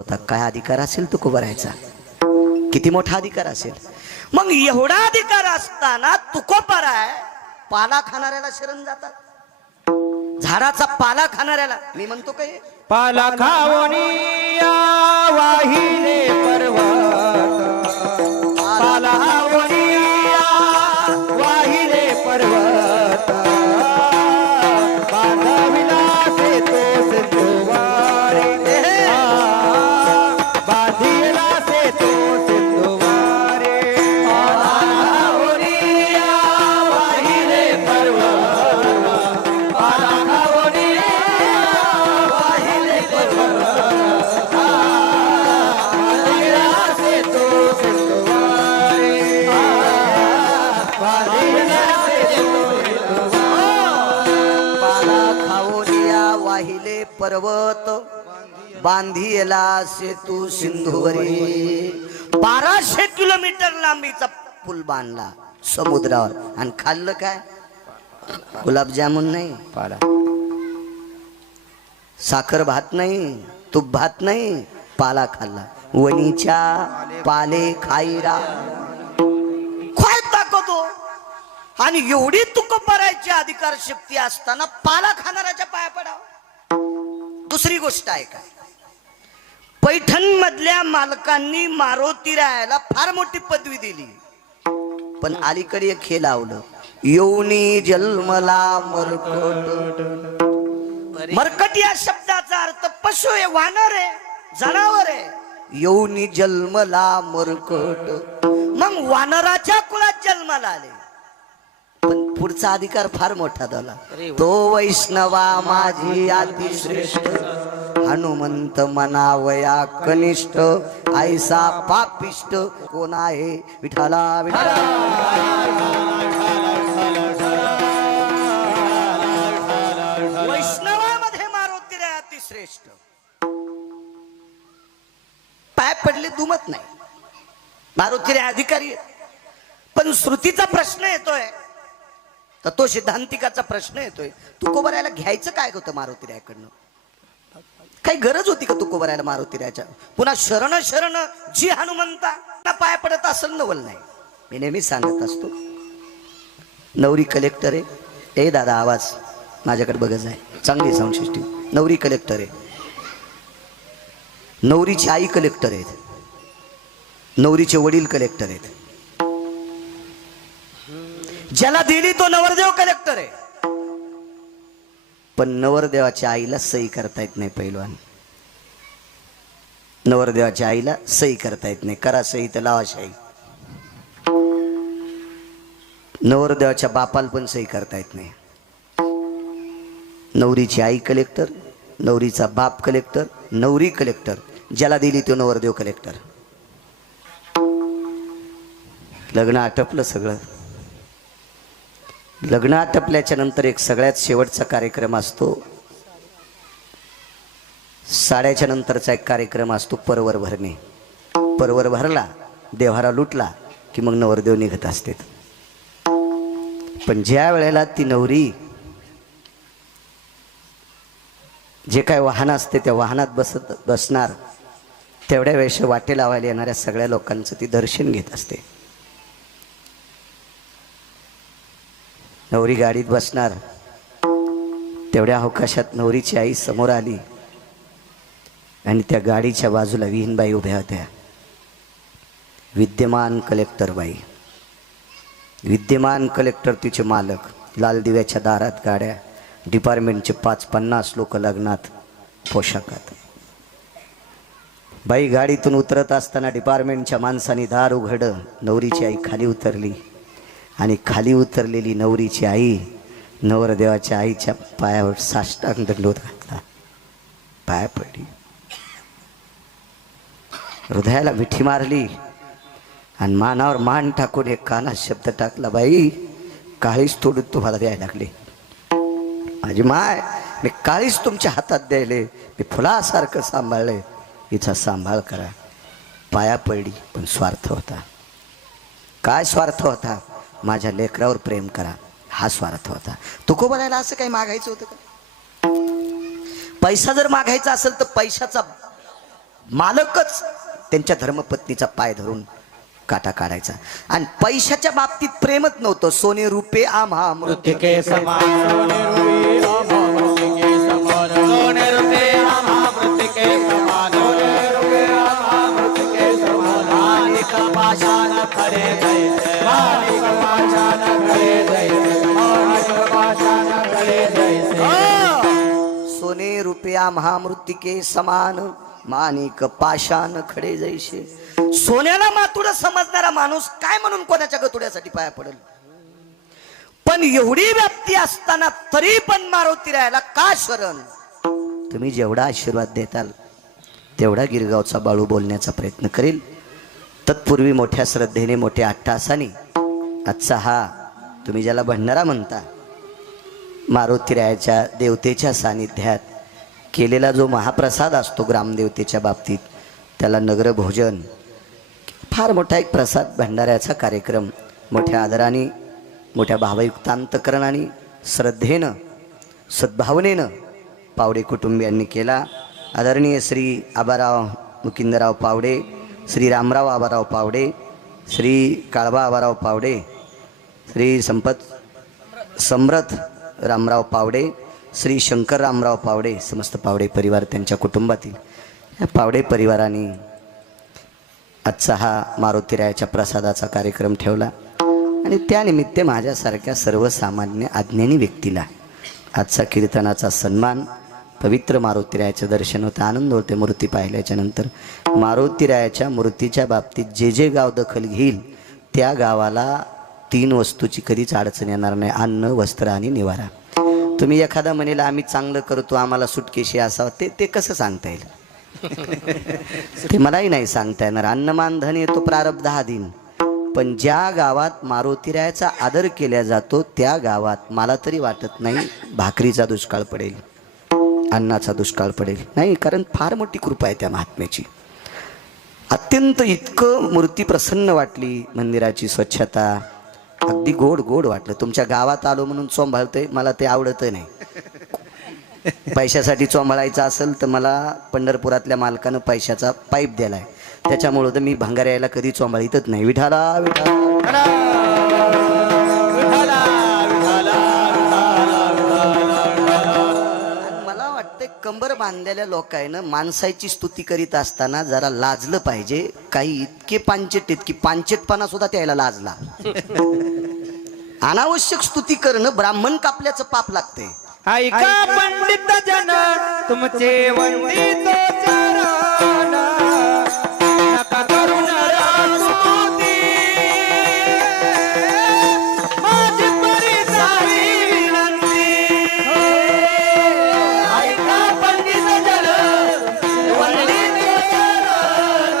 होता काय अधिकार असेल तुकोबा राहायचा, किती मोठा अधिकार असेल. मग एवढा अधिकार असताना तुकोबा आहे पाला खाणाऱ्याला शरण जातात. झाडाचा पाला खाणाऱ्याला मी म्हणतो काय पाला खावणिया वाहिले पर्वत, पाला खावणिया वाहिले पर्वत, बांधविला से तो सिंधुवारे, बांधिला से तो सिंधुवारे, पाला खावणिया वाहिले पर्वत, पाला खावणिया वाहिले पर्वत, बांधिला से तो सिंधुवारे, बांधिला से तो पाला खाओनिया वाहिले पर्वत, बांधिला सेतू सिंधुवरी. 1200 किलोमीटर लांबीचा पूल बांधला समुद्रावर आणि खाल्लं काय? गुलाबजामुन नाही, पाला साखर भात नाही, तूप भात नाही, पाला खाल्ला. वणीच्या पाले खाईरा काय ताकद हो. आणि एवढी तुक करायची अधिकार शक्ती असताना पाला खाणाऱ्याच्या पाया पडावं. दुसरी गोष्ट आहे का, पैठण मधल्या मालकांनी मारुती रायाला फार मोठी पदवी दिली, पण अलीकडे एक खेळ लावलं, येऊनी जन्मला मरकट. मरकट या शब्दाचा अर्थ पशु आहे, वानर आहे, जनावर आहे. येऊनी जन्मला मरकट, मग वानराच्या कुळात जन्माला आले. पण पुढचा अधिकार फार मोठा झाला, तो वैष्णवा माझी अतिश्रेष्ठ, हनुमंत मनावया कनिष्ठ, ऐसा पापिष्ट कोण आहे विठाला विठाला. वैष्णवामध्ये मारुती रे अतिश्रेष्ठ. पाय पडले दुमत नाही, मारुती रे अधिकारी. पण श्रुतीचा प्रश्न येतोय, तर तो सिद्धांतिकाचा प्रश्न येतोय, तुकोबरायला घ्यायचं काय होतं मारुती रायाकडनं? काही गरज होती का तुकोबरायला मारुती रायाच्या? पुन्हा शरण शरण जी हनुमंता पाय पडत असेल नवल नाही. मी नेहमी सांगत असतो, नवरी कलेक्टर आहे. ए दादा आवाज माझ्याकडे बघत आहे, चांगली साऊंड सिस्टीम. नवरी कलेक्टर आहे, नवरीची आई कलेक्टर आहेत, नवरीचे वडील कलेक्टर आहेत. ज्याला दिली तो नवरदेव कलेक्टर आहे, पण नवरदेवाच्या आईला सही करता येत नाही. पैलवान, नवरदेवाच्या आईला सही करता येत नाही. करा सही तर लावा शाही. नवरदेवाच्या बापाला पण सही करता येत नाही. नवरीची आई कलेक्टर, नवरीचा बाप कलेक्टर, नवरी कलेक्टर, ज्याला दिली तो नवरदेव कलेक्टर. लग्न आटपलं सगळं. लग्न आटपल्याच्या नंतर एक सगळ्यात शेवटचा कार्यक्रम असतो, साड्याच्या नंतरचा एक कार्यक्रम असतो, परवर भरणे. परवर भरला, देव्हारा लुटला की मग नवरदेव निघत असते. पण ज्या वेळेला ती नवरी जे काय वाहन असते त्या वाहनात बसणार, तेवढ्या वेळेस वाटे लावायला येणाऱ्या सगळ्या लोकांचं ती दर्शन घेत असते. नवरी गाडीत बसणार, तेवढ्या अवकाशात नवरीची आई समोर आली आणि त्या गाडीच्या बाजूला विहीनबाई उभ्या होत्या. विद्यमान कलेक्टर बाई, विद्यमान कलेक्टर, तिचे मालक. लाल दिव्याच्या दारात गाड्या, डिपार्टमेंटचे 50-50 लोक लग्नात पोशाखात. बाई गाडीतून उतरत असताना डिपार्टमेंटच्या माणसाने दार उघडलं. नवरीची आई खाली उतरली आणि खाली उतरलेली नवरीची आई नवरदेवाच्या आईच्या पायावर साष्टांग दंडवत घातला, पाया पडली, हृदयाला मिठी मारली आणि मानावर मान टाकून एक कानात शब्द टाकला, बाई काळीच तोडून तुम्हाला द्यायला लागले. माझी माय, मी काळीच तुमच्या हातात द्यायले, मी फुलासारखं सांभाळले, हिचा सांभाळ करा. पाया पडली, पण स्वार्थ होता. काय स्वार्थ होता? माझ्या लेकरावर प्रेम करा, हा स्वार्थ होता. तुकोबारायला असं काही मागायचं होतं का? पैसा जर मागायचा असेल तर पैशाचा मालकच त्यांच्या धर्मपत्नीचा पाय धरून काटा काढायचा. आणि पैशाच्या बाबतीत प्रेमच नव्हतं. सोने रुपे आम्हा मृत्यू के समान सोने रुपये आम्हा मृत्तिके समान सोने रुपये आम्हा मृत्तिके समान सोने रुपये आम्हा मृत्तिके समान माणिक पाषाण खरे जैसे माणिक पाषाण खरे जैसे माणिक पाषाण खरे जैसे सोने रुपया महामृत्तिके समान माणिक पाषाण खडे जैसे. सोन्याला मातुड समजणारा माणूस काय म्हणून कोणाच्या गतुड्यासाठी पाया पडेल. पण एवढी व्याप्ती असताना तरी पण मारुती राहायला का शरण. तुम्ही जेवढा आशीर्वाद देताल तेवढा गिरगावचा बाळू बोलण्याचा प्रयत्न करेल. तत्पूर्वी मोठ्या श्रद्धेने मोठ्या अट्टासाने आजचा हा तुम्ही ज्याला भंडारा म्हणता मारुतीरायाच्या देवतेच्या सानिध्यात केलेला जो महाप्रसाद असतो ग्रामदेवतेच्या बाबतीत त्याला नगर भोजन फार मोठा एक प्रसाद भंडाऱ्याचा कार्यक्रम मोठ्या आदराने मोठ्या भावयुक्तांतकरणाने श्रद्धेनं सद्भावनेनं पावडे कुटुंबियांनी केला. आदरणीय श्री आबाराव मुकिंदराव पावडे, श्री रामराव आबाराव पावडे, श्री काळबा आबाराव पावडे, श्री समरथ रामराव पावडे, श्री शंकर रामराव पावडे, समस्त पावडे परिवार त्यांच्या कुटुंबातील या पावडे परिवाराने आजचा हा मारुतीरायाच्या प्रसादाचा कार्यक्रम ठेवला. आणि त्यानिमित्त माझ्यासारख्या सर्वसामान्य अज्ञानी व्यक्तीला आजचा कीर्तनाचा सन्मान पवित्र मारुतीरायाचं दर्शन होतं. आनंद होते मूर्ती पाहिल्याच्या नंतर. मारुतीरायाच्या मूर्तीच्या बाबतीत जे जे गाव दखल घेईल त्या गावाला 3 वस्तूची कधीच अडचण येणार नाही. अन्न, वस्त्र आणि निवारा. तुम्ही एखादा म्हणेल आम्ही चांगलं करतो आम्हाला सुटकेशी असावं ते कसं सांगता येईल. ते मलाही नाही सांगता येणार. अन्नमान धन येतो प्रारब्धाधीन. पण ज्या गावात मारुतीरायाचा आदर केला जातो त्या गावात मला तरी वाटत नाही भाकरीचा दुष्काळ पडेल, अन्नाचा दुष्काळ पडेल. नाही, कारण फार मोठी कृपा आहे त्या महात्म्याची. अत्यंत इतकं मूर्ती प्रसन्न वाटली. मंदिराची स्वच्छता अगदी गोड गोड वाटलं. तुमच्या गावात आलो म्हणून चोंभाळतोय मला ते आवडत नाही. पैशासाठी चोंभाळायचं असेल तर मला पंढरपुरातल्या मालकानं पैशाचा पाईप दिलाय त्याच्यामुळं तर मी भंगाऱ्याला कधी चोंभाळीतच नाही. विठाला विठाला मला वाटतं कंबर बांधलेल्या लोकांना माणसाची स्तुती करीत असताना जरा लाजलं पाहिजे. काही इतके पांचट आहेत की पांचटपणा सुद्धा त्याला लाजला. अनावश्यक स्तुती करणं ब्राह्मण कापल्याचं पाप लागते. ऐका पंडित जन तुमचे वंदित चरण नका करू नरस्तुती माझी परिसारी विनंती. ऐका पंडित जन वंदित चरण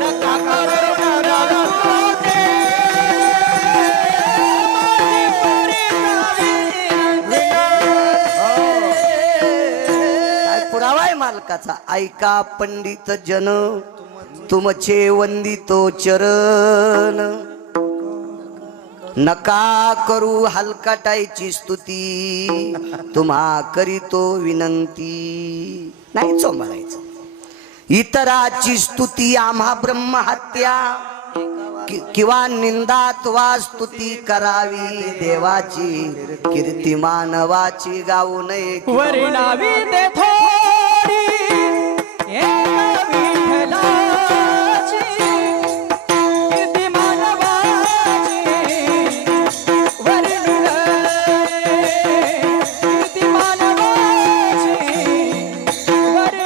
नका करू नरस्तुती मालकाचा. ऐका पंडित जन तुमचे वंदितो चरण नका करू हलकाटायची स्तुती तुम्हा करीतो विनंती. नाही चोंबाळायचं. इतराची स्तुती आम्हा ब्रह्महत्या किंवा निंदात वा स्तुती करावी. देवाची कीर्ती मानवाची गाऊ नये. वरी नावी दे थोडी विठ्ठलाची कीर्ती मानवाची. वरी कीर्ती मानवाची. वरी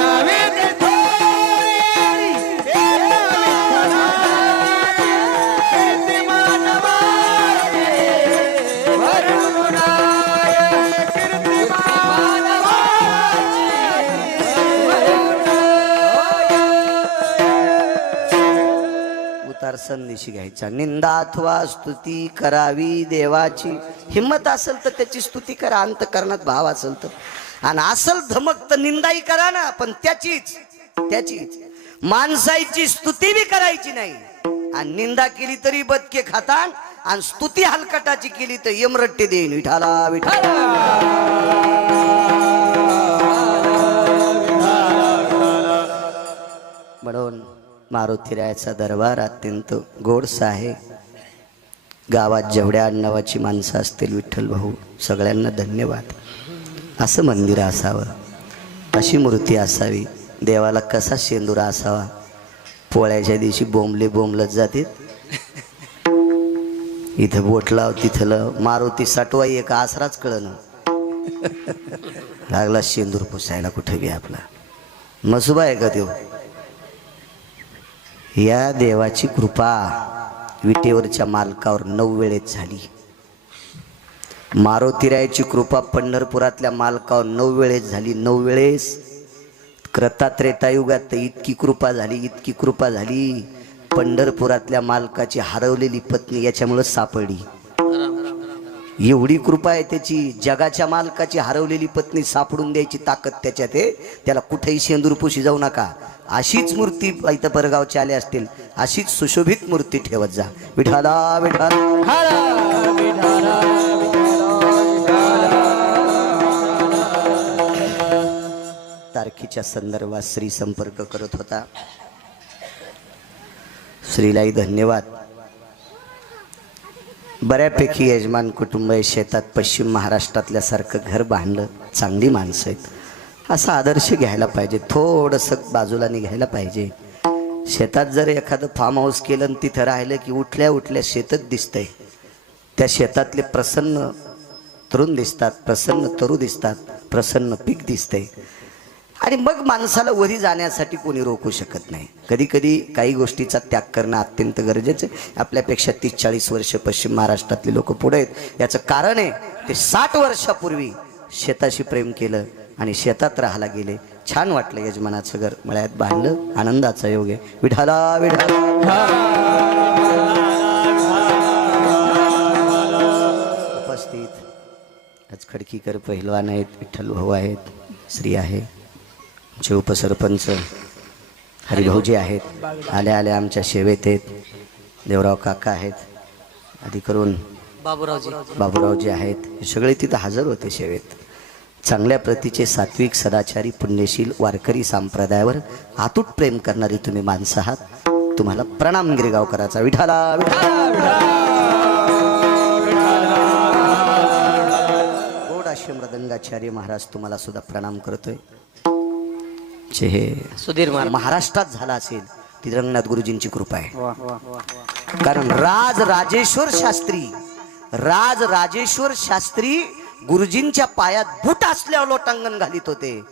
नावी दे थोडी कीर्ती मानवाची. उतार संदेशी घ्यायचा. निंदा अथवा स्तुती करावी देवाची. हिम्मत असेल तर त्याची स्तुती करा. अंतकरणात भाव असेल तर. आणि असल धमक तर निंदाही करा ना, पण त्याचीच माणसाची स्तुती बी करायची नाही. आणि निंदा केली तरी बदके खातान आणि स्तुती हलकटाची केली तर यमरट्टे देईन. विठाला विठाला म्हणून मारुतीरायाचा दरबार अत्यंत गोडसा आहे. गावात जेवढ्या आडनावाची माणसं असतील विठ्ठल भाऊ सगळ्यांना धन्यवाद. असं मंदिर असावं, अशी मूर्ती असावी. देवाला कसा शेंदुरा असावा. पोळ्याच्या दिवशी बोंबलत जाते. इथं बोट लाव तिथलं मारुती साठवाई एक आसराच कळणं लागला. शेंदूर पुसायला कुठे बी आपला मसुबा आहे का देव. या देवाची कृपा विटेवरच्या मालकावर 9 वेळेस झाली. मारुतीरायाची कृपा पंढरपुरातल्या मालकावर 9 वेळेस झाली. 9 वेळेस. कृता त्रेतायुगात इतकी कृपा झाली पंढरपुरातल्या मालकाची हरवलेली पत्नी याच्यामुळे सापडली. एवढी कृपा आहे त्याची. जगाच्या मालकाची हरवलेली पत्नी सापडून द्यायची ताकद त्याच्यात आहे. त्याला कुठेही शेंदूरपुशी जाऊ नका. अशीच मूर्ती इथं परगावची आले असतील अशीच सुशोभित मूर्ती ठेवत जा. विठाला तारखेच्या संदर्भात श्री संपर्क करत होता. श्रीलाही धन्यवाद. बऱ्यापैकी यजमान कुटुंब आहे. शेतात पश्चिम महाराष्ट्रातल्यासारखं घर बांधलं. चांगली माणसं आहेत. असा आदर्श घ्यायला पाहिजे. थोडंसं बाजूला निघायला पाहिजे. शेतात जर एखादं फार्म हाऊस केलं आणि तिथं राहिलं की उठल्या शेतच दिसतंय. त्या शेतातले प्रसन्न तरुण दिसतात, प्रसन्न तरू दिसतात, प्रसन्न पीक दिसतंय. आणि मग माणसाला वरी जाण्यासाठी कोणी रोखू शकत नाही. कधी कधी काही गोष्टीचा त्याग करणं अत्यंत गरजेचं आहे. आपल्यापेक्षा 30-40 वर्ष पश्चिम महाराष्ट्रातले लोक पुढे आहेत. याचं कारण आहे ते 60 वर्षापूर्वी शेताशी प्रेम केलं आणि शेतात राहायला गेले. छान वाटलं. यजमानाचं घर मळ्यात बांधलं. आनंदाचा योग आहे. विठाला उपस्थित आज खडकीकर पहिलवान आहेत, विठ्ठल भाऊ आहेत, श्री आहे, आमचे उपसरपंच हरिभाऊजी आहेत. आल्या आमच्या सेवेत आहेत. देवराव काका आहेत. आधी करून बाबूरावजी आहेत. हे सगळे तिथं हजर होते सेवेत. चांगल्या प्रतीचे सात्विक सदाचारी पुण्यशील वारकरी संप्रदायावर अतूट प्रेम करणारी तुम्ही माणसं आहात. तुम्हाला प्रणाम गिरगावकराचा. विठाला गोडाशे मृदंगाचार्य महाराज तुम्हाला सुद्धा प्रणाम करतोय. हे सुधीर महाराष्ट्रात झाला असेल ती रंगनाथ गुरुजींची कृपा आहे. कारण राजेश्वर शास्त्री गुरुजींच्या पायात बूट असल्यावर लोटांगण घालीत होते.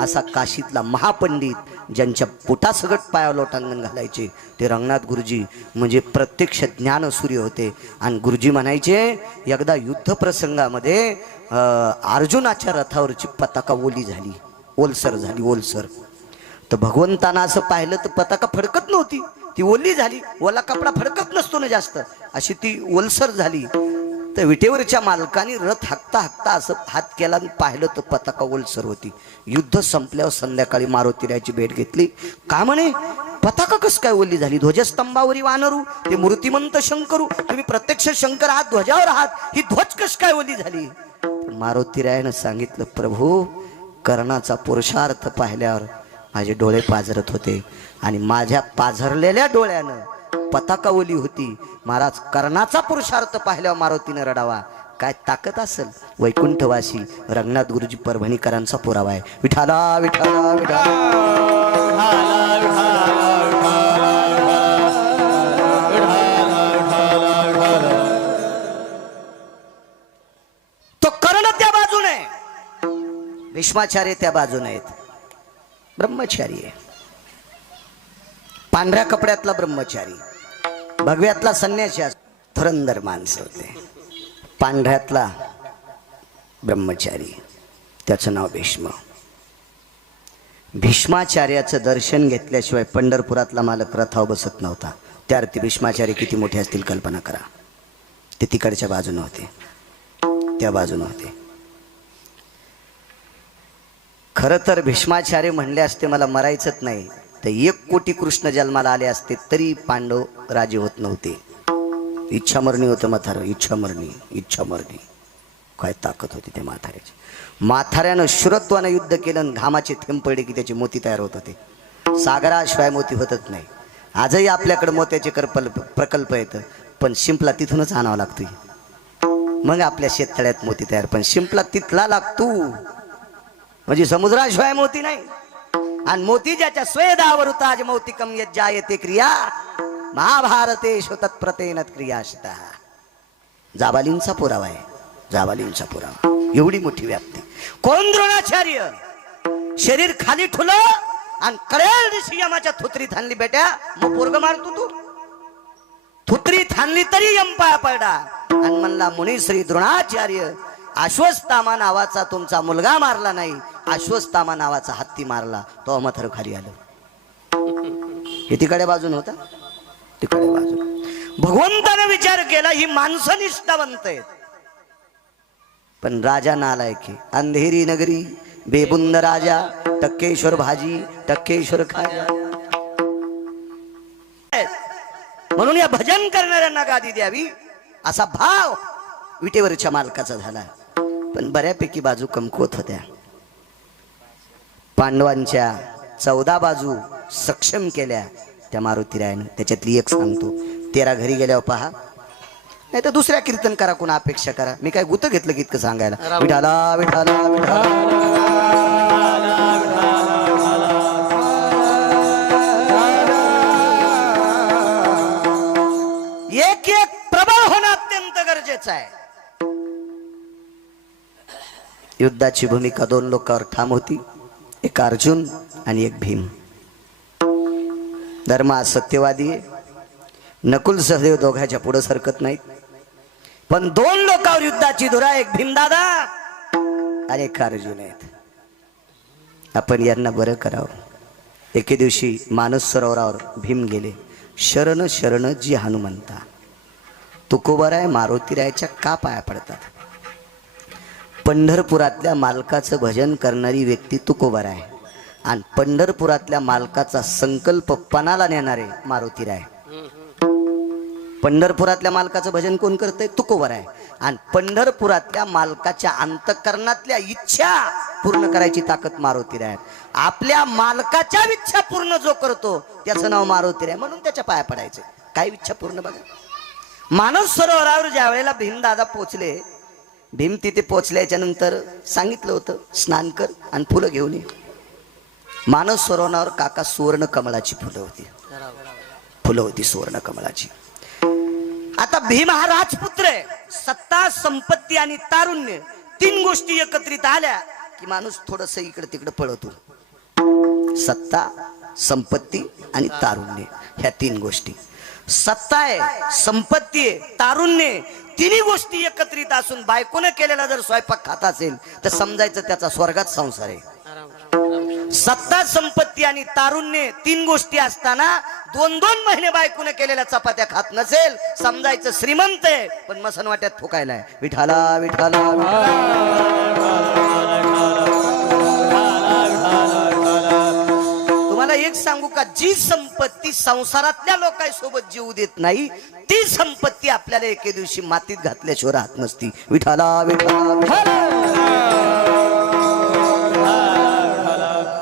असा काशीतला महापंडित ज्यांच्या बुटासगट पायावर लोटांगण घालायचे ते रंगनाथ गुरुजी म्हणजे प्रत्यक्ष ज्ञानसूर्य होते. आणि गुरुजी म्हणायचे एकदा युद्ध प्रसंगामध्ये अर्जुनाच्या रथावरची पताका ओलसर झाली. तर भगवंताना असं पाहिलं तर पताका फडकत नव्हती. ती ओली झाली. ओला कपडा फडकत नसतो ना जास्त, अशी ती ओलसर झाली. तर विटेवरच्या मालकाने रथ हाकता असं हात केला आणि पाहिलं तर पताका ओलसर होती. युद्ध संपल्यावर संध्याकाळी मारुतीरायाची भेट घेतली. का म्हणे पताका कस काय ओली झाली? ध्वजस्तंभावरी वानरू ते मूर्तिमंत शंकरू, तुम्ही प्रत्यक्ष शंकर आहात, ध्वजावर आहात, ही ध्वज कस काय ओली झाली? मारुतीरायानं सांगितलं, प्रभू कर्णाचा पुरुषार्थ पाहिल्यावर माझे डोळे पाझरत होते आणि माझ्या पाझरलेल्या डोळ्यानं पताका ओली होती. महाराज कर्णाचा पुरुषार्थ पाहिल्यावर मारुतीने रडावा. काय ताकद असेल. वैकुंठवासी रंगनाथ गुरुजी परभणीकरांचा पुरावा आहे. विठाला विठाला तो कर्ण त्या बाजूने, भीष्माचार्य त्या बाजूने आहेत. ब्रह्मचारी आहे. पांढऱ्या कपड्यातला ब्रह्मचारी, भगव्यातला संन्यासी. धुरंदर माणसं होते. पांढऱ्यातला ब्रह्मचारी, त्याचं नाव भीष्म. भीष्माचार्याचं दर्शन घेतल्याशिवाय पंढरपुरातला मालक रथावर बसत नव्हता. त्याअर्थी भीष्माचार्य किती मोठे असतील कल्पना करा. ते तिकडच्या बाजूने होते, त्या बाजूने होते. खरं तर भीष्माचार्य म्हणले असते मला मरायचंच नाही तर 1 कोटी कृष्ण जन्माला आले असते तरी पांडव राजे होत नव्हते. इच्छामरणी होतं म्हातारं. इच्छामरणी काय ताकद होती त्या म्हाताऱ्याची. म्हाताऱ्यानं शुरत्वानं युद्ध केलं आणि घामाचे थेंब पडले की त्याचे मोती तयार होत होते. सागराशिवाय मोती होतच नाही. आजही आपल्याकडे मोत्याचे प्रकल्प येतं, पण शिंपला तिथूनच आणावा लागतोय. मग आपल्या शेततळ्यात मोती तयार, पण शिंपला तिथला लागतो. म्हणजे समुद्राशिवाय मोती नाही. आणि मोती ज्याच्या स्वेदावरुताज मौतिकम यज्जायते क्रिया महाभारतेषु तत्प्रतेन क्रियाशतः. जाबालींचा पुरावा आहे, जाबालींचा पुरावा. एवढी मोठी व्याप्ती. कोण द्रोणाचार्य? शरीर खाली ठुलं आणि कळेल दिवशी यमाच्या थुत्रीत हाणली बेट्या, मग पोरग मारतो तू. थुत्रीत हाणली तरी यम पाया पडला आणि म्हणला मुनिश्री द्रोणाचार्य, अश्वत्थामा नावाचा तुमचा मुलगा मारला नाही, अश्वत्थामा नावाचा हत्ती मारला, तो मथर खाली आलो. हे तिकडे बाजून होता, तिकडे बाजून. भगवंताने विचार केला ही माणसं निष्ठावंत आहेत, पण राजा नालायक. अंधेरी नगरी बेबुंद राजा, टक्केश्वर भाजी टक्केश्वर खाजा. म्हणून या भजन करणाऱ्यांना गादी द्यावी असा भाव विटेवरच्या मालकाचा झाला. पण बऱ्यापैकी बाजू कमकुवत होत्या. पांडवांच्या 14 बाजू सक्षम केल्या त्या मारुतीरायानं. त्याच्यातली एक सांगतो. 13 घरी गेल्यावर पहा, नाही तर दुसऱ्या कीर्तन करा, कोणा अपेक्षा करा. मी काय गुत घेतलं की इतकं सांगायला. विठाला विठाला विठाला. एक एक प्रबळ होणं अत्यंत गरजेचं आहे. युद्धाची भूमिका 2 लोकांवर ठाम होती, एक अर्जुन आणि एक भीम. धर्म सत्यवादी आहे. नकुल सहदेव दोघांच्या पुढे सरकत नाहीत. पण 2 लोकांवर युद्धाची धुरा, एक भीमदादा आणि एक अर्जुन आहेत. आपण यांना बरं करावं. एके दिवशी मानस सरोवरावर भीम गेले. शरण शरण जी हनुमंता. तुकोबराय मारुतीरायाच्या का पाया पडतात? पंढरपुरातल्या मालकाचं भजन करणारी व्यक्ती तुकोबराय, आणि पंढरपुरातल्या मालकाचा संकल्प पणाला नेणारे मारुतीराय. पंढरपुरातल्या मालकाचं भजन कोण करतंय? तुकोबराय. आणि पंढरपुरातल्या मालकाच्या अंतःकरणातल्या इच्छा पूर्ण करायची ताकद मारुतीराय. आपल्या मालकाच्या इच्छा पूर्ण जो करतो त्याचं नाव मारुतीराय, म्हणून त्याच्या पाया पडायचे. काय इच्छा पूर्ण बघा. मानस सरोवरावर ज्या वेळेला भीमदादा पोचले, भीम तिथे पोचल्याच्या नंतर सांगितलं होतं स्नान कर आणि फुलं घेऊन ये. मानस सरोवरावर काका सुवर्ण कमळाची फुलं होती, फुलं होती सुवर्ण कमळाची. आता भीम हा राजपुत्र आहे. सत्ता, संपत्ती आणि तारुण्य 3 गोष्टी एकत्रित आल्या की माणूस थोडस इकडे तिकडे पळतो. सत्ता, संपत्ती आणि तारुण्य, ह्या 3 गोष्टी. सत्ता आहे, संपत्ती आहे, तारुण्य आहे, 3 गोष्टी एकत्रित असून बायकोने केलेला जर स्वयंपाक खात असेल तर समजायचं त्याचा स्वर्गात संसार आहे. सत्ता, संपत्ती आणि तारुण्य 3 गोष्टी असताना 2-2 महिने बायकोने केलेल्या चपात्या खात नसेल, समजायचं श्रीमंत आहे, पण मसन वाट्यात फुकायला आहे. विठाला विठाला. तुम्हाला एक सांगू का, जी संपत्ती संसारातल्या लोकांसोबत जीव देत नाही, ती संपत्ती आपल्याला एके दिवशी मातीत घातल्याशिवाय राहत नसती. विठाला विठाला.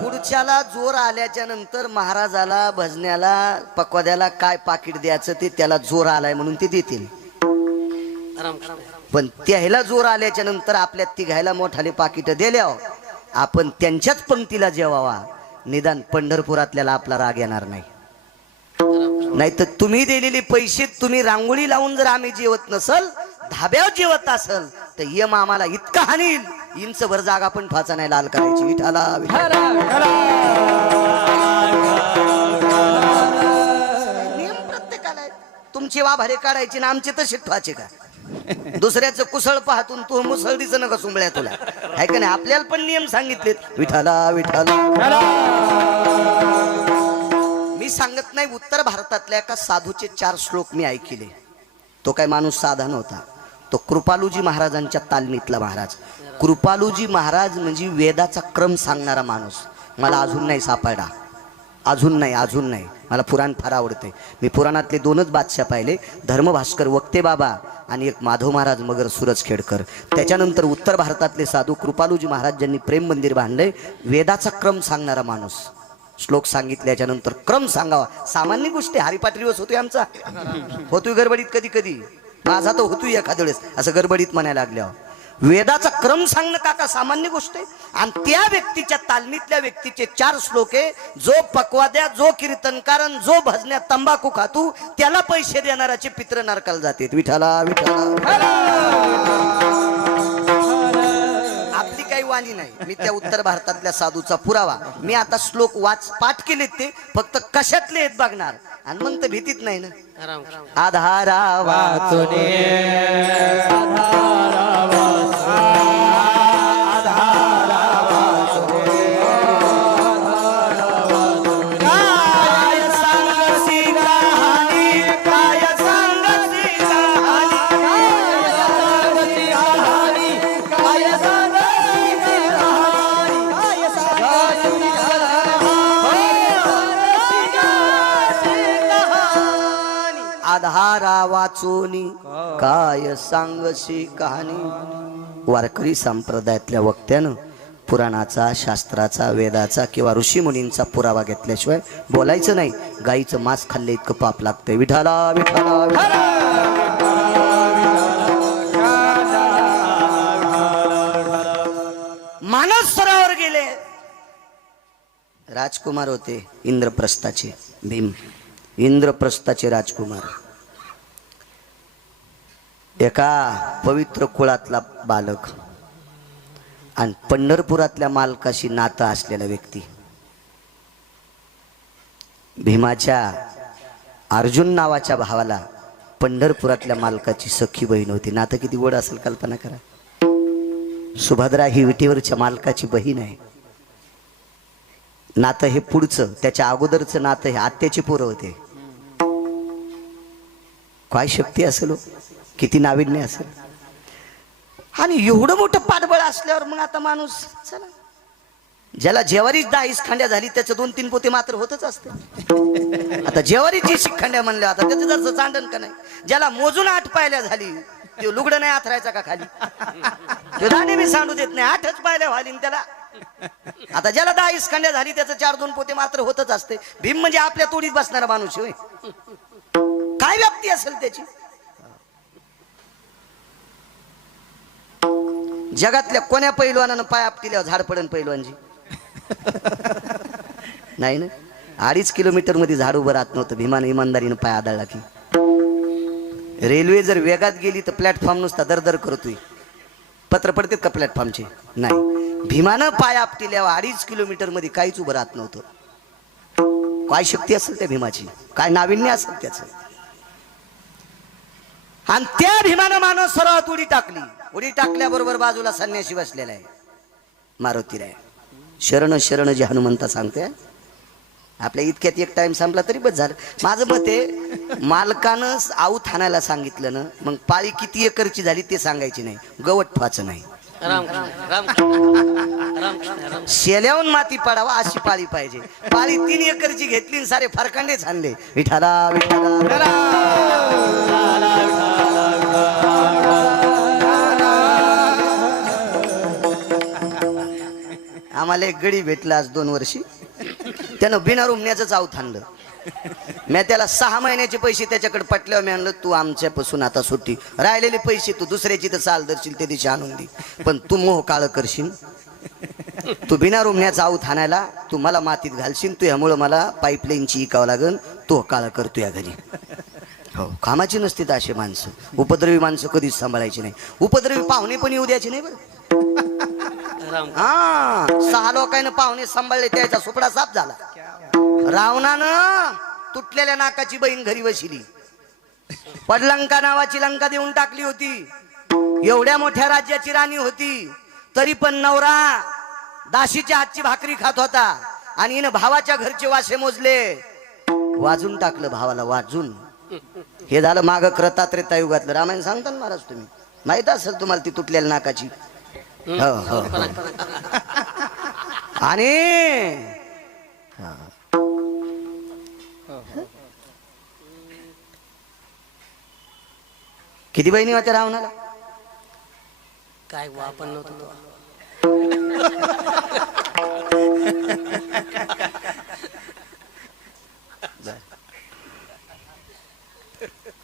पुढच्याला जोर आल्याच्या नंतर महाराजाला, भजण्याला, पकवाद्याला काय पाकिट द्यायचं ते त्याला जोर आलाय म्हणून ते देतील. पण त्याला जोर आल्याच्या नंतर आपल्या तिघायला मोठाले पाकिट दिल्यावर आपण त्यांच्याच पंक्तीला जेवावा. निदान पंढरपुरातल्याला आपला राग येणार नाही. नाहीतर तुम्ही दिलेले पैसे तुम्ही रांगोळी लावून जर आम्ही जेवत नसल, धाब्यावर जेवत असल, तर यम आम्हाला इतका हानील, इंचभर जागा पण फाचा नाही लाल करायची. विठाला नियम प्रत्येकाला आहे. तुमची वाभारे काढायची ना आमचे तसे ठेवायचे का? दुसऱ्याचं कुसळ पाहतून तू मुसळडीचं नका सुंबळ्या तुला, आहे का नाही? आपल्याला पण नियम सांगितलेत. विठाला विठाला. मी सांगत नाही, उत्तर भारतातल्या एका साधूचे 4 श्लोक मी ऐकले. तो काय माणूस साधा नव्हता, तो कृपालूजी महाराजांच्या तालमीतला महाराज. कृपालूजी महाराज म्हणजे वेदाचा क्रम सांगणारा माणूस. मला अजून नाही सापडला, अजून नाही. मला पुराण फार आवडते. मी पुराणातले 2च बादशाह पाहिले, धर्मभास्कर वक्ते बाबा आणि एक माधव महाराज मगर सूरज खेडकर. त्याच्यानंतर उत्तर भारतातले साधू कृपालूजी महाराज ज्यांनी प्रेम मंदिर बांधले. वेदाचा क्रम सांगणारा माणूस. श्लोक सांगितल्याच्या नंतर क्रम सांगावा. सामान्य गोष्टी हरिपाठ दिवस होतोय आमचा, होतोय गडबडीत कधी कधी, माझा तर होतोय एखाद्या वेळेस असं गडबडीत म्हणायला लागल्यावर. वेदाचा क्रम सांगणं काका सामान्य गोष्ट आहे. आणि त्या व्यक्तीच्या तालमीतल्या व्यक्तीचे 4 श्लोक आहे. जो पक्वाद्या, जो कीर्तनकारण, जो भजण्यात तंबाखू खातू, त्याला पैसे देणाराचे पित्र नरकाला जाते. विठाला विठाला. आपली काही वाणी नाही. मी त्या उत्तर भारतातल्या साधूचा पुरावा. मी आता श्लोक पाठ केलेत, ते फक्त कशातले आहेत बघणार, आणि मग तर भीतीत नाही ना. आधारा वाचुने आधारा वाचोनी काय सांगशी कहाणी. वारकरी संप्रदायातल्या वक्त्यानं पुराणाचा, शास्त्राचा, वेदाचा किंवा ऋषीमुनींचा पुरावा घेतल्याशिवाय बोलायचं नाही. गाईचं मांस खाल्ले इतकं पाप लागतंय. विठाला विठाला विठाला. मानस सरोवर गेले. राजकुमार होते इंद्रप्रस्थाचे. भीम इंद्रप्रस्थाचे राजकुमार. एका पवित्र कुळातला बालक आणि पंढरपुरातल्या मालकाशी नातं असलेला व्यक्ती. भीमाच्या अर्जुन नावाच्या भावाला पंढरपुरातल्या मालकाची सखी बहीण होती. नातं किती गोड असेल कल्पना करा. सुभद्रा ही विटेवरच्या मालकाची बहीण आहे. नातं हे पुढचं, त्याच्या अगोदरचं नातं हे आत्याची पोरं होते. काय शक्ती असेल, किती नाविन्य असेल. आणि एवढं मोठं पाठबळ असल्यावर मग आता माणूस चला, ज्याला जेवारीच 10 खांड्या झाली त्याचं 2-3 पोते मात्र होतच असते. आता जेवारीची शिखंड्या म्हणलं, आता त्याचं जसं चांडण का नाही. ज्याला मोजून 8 पायल्या झाली, ते लुगडं नाही आथरायचा का खाली, तो दाणे बी सांडू देत नाही. 8च पायल्या व्हाली त्याला. आता ज्याला 10 खांड्या झाली त्याचं 4-2 पोते मात्र होतच असते. भीम म्हणजे आपल्या तोडीत बसणारा माणूस होय. काय व्याप्ती असेल त्याची. जगातल्या कोण्या पैलवानानं पाय आपटिल्यावर झाड पडन पैलवानजी? नाही ना. 2.5 किलोमीटर मध्ये झाड उभं राहत नव्हतं. भीमानं इमानदारीनं पाय आदळला की. रेल्वे जर वेगात गेली तर प्लॅटफॉर्म नुसता दरदर करतोय. पत्र पडतात का प्लॅटफॉर्मचे? नाही. भीमानं पाय आपटिल्यावर 2.5 किलोमीटर मध्ये काहीच उभं राहत नव्हतं. काय शक्ती असेल त्या भीमाची, काय नाविन्य असेल त्याचं. आणि त्या भीमानं मानव सरोवरात उडी टाकली. उडी टाकल्याबरोबर बाजूला संन्यासी बसलेला आहे, मारुतीराय. शरण शरण जे हनुमंता सांगते. आपल्या इतक्यात एक टाइम संपला तरी बस झालं. माझं मत आहे, मालकानं आऊत हाणायला सांगितलं ना, मग पाळी किती एकरची झाली ते सांगायची नाही, गवत ठेवायचं नाही. शेल्याहून माती पडावा अशी पाळी पाहिजे. पाळी 3 एकरची घेतली, सारे फरकांडेच आणले. विठाला विठाला. आम्हाला एक गडी भेटला आज 2 वर्षी. त्यानं बिना रुमण्याचं आऊत आणलं. मी त्याला 6 महिन्याचे पैसे त्याच्याकडे पटल्यावर मी आणलं, तू आमच्यापासून आता सुट्टी, राहिलेले पैसे तू दुसऱ्याची तर चाल धरशील त्या दिवशी आणून दे, पण तू मोह काळ करशील. तू बिना रुमण्याचा आऊत आणायला तू मला मातीत घालशील. तू ह्यामुळं मला पाईपलाईनची इकावं लागन. तू काळ करतो या घरी. हो, कामाची नसतील अशी माणसं. उपद्रवी माणसं कधीच सांभाळायची नाही. उपद्रवी पाहुणे पण येऊ द्यायचे नाही बरं. हा, 6 लोकांना पाहुणे सांभाळले, त्याचा सुपडा साफ झाला. रावणानं तुटलेल्या नाकाची बहीण घरी बसली. पडलंका नावाची लंका देऊन टाकली होती. एवढ्या मोठ्या राज्याची राणी होती, तरी पण नवरा दाशीच्या हातची भाकरी खात होता. आणि हिनं भावाच्या घरचे वासे मोजले, वाजून टाकलं भावाला, वाजून. हे झालं माग क्रतात्रेता युगातलं. रामायण सांगता ना महाराज तुम्ही, माहित असेल तुम्हाला ती तुटलेल्या नाकाची. हो हो. आणि किती बहिणी होत्या रावणाला? काय आपण नव्हतं.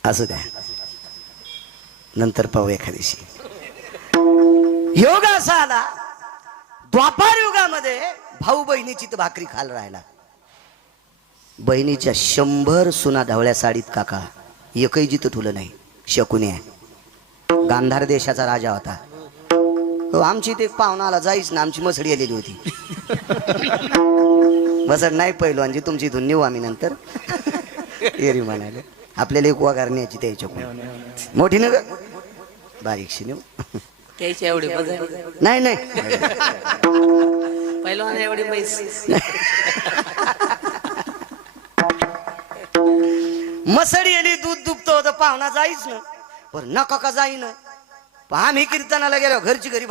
असं द्या, नंतर पाहू एखाद्याशी. योग असा आला, द्वापार युगामध्ये भाऊ बहिणीची तर भाकरी खाल राहिला. बहिणीच्या 100 सुना ढवळ्या साडीत काका, एकही जिथं ठुलं नाही. शकुनी आहे, गांधार देशाचा राजा होता. हो, आमची ते पाहुणा आला जाईच ना, आमची मसडी आलेली होती. मसड नाही पहिलवानजी, तुमची इथून नेऊ आम्ही नंतर. एरी म्हणाले आपल्याला एक वगार न्यायची त्याच्याकडून, मोठी न ग बारीकशी नेऊ. त्याची एवढी बघा नाही नाही पहिलवान एवढी पैसे मसडी आली, दूध दुभत होतं, पाहुणा जाईच ना. बरं नका का जाईन, आम्ही कीर्तनाला गेलो घरची घरी